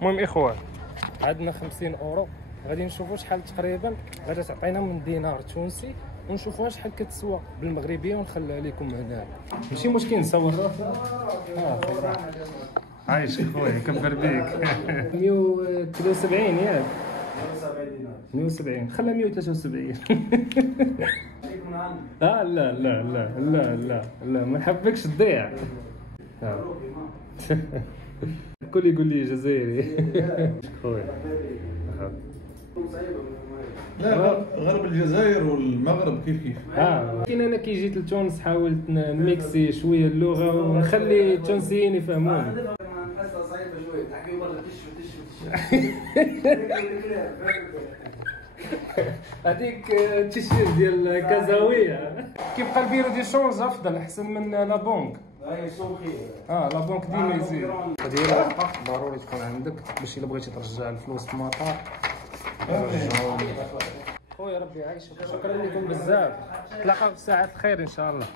المهم اخوان عندنا 50 اورو، غادي نشوفوا شحال تقريبا غادي تعطينا من دينار تونسي، ونشوفوها شحال كتسوى بالمغربيه ونخليها لكم هنا. ماشي مشكل نصور. عايش خويا كبر بيك. 173 ياك 170 خليها 173. لا لا لا لا لا لا ما نحبكش تضيع. الكل يقول لي جزائري. خويا لا غرب الجزائر والمغرب كيف لكن انا كي جيت لتونس حاولت نميكسي شويه اللغه ونخلي التونسيين يفهموني. نحسها صعيبه شويه تحكي والله تش هذيك التيشيرت ديال كازاويه. كيبقى البيرو دي شونج افضل احسن من لا بونك. هاي سوقي لا بونك ديما يزيد. هذه ورقه ضروري تكون عندك باش الا بغيتي ترجع الفلوس في المطار. خويا ربي يعيشك، شكرا لكم بزاف، نتلاقاو في ساعة الخير ان شاء الله.